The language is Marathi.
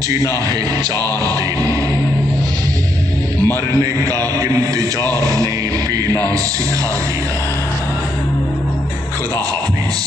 जीना है 4 दिन, मरने का इंतजार ने पीना सिखा दिया। खुदा हाफिज।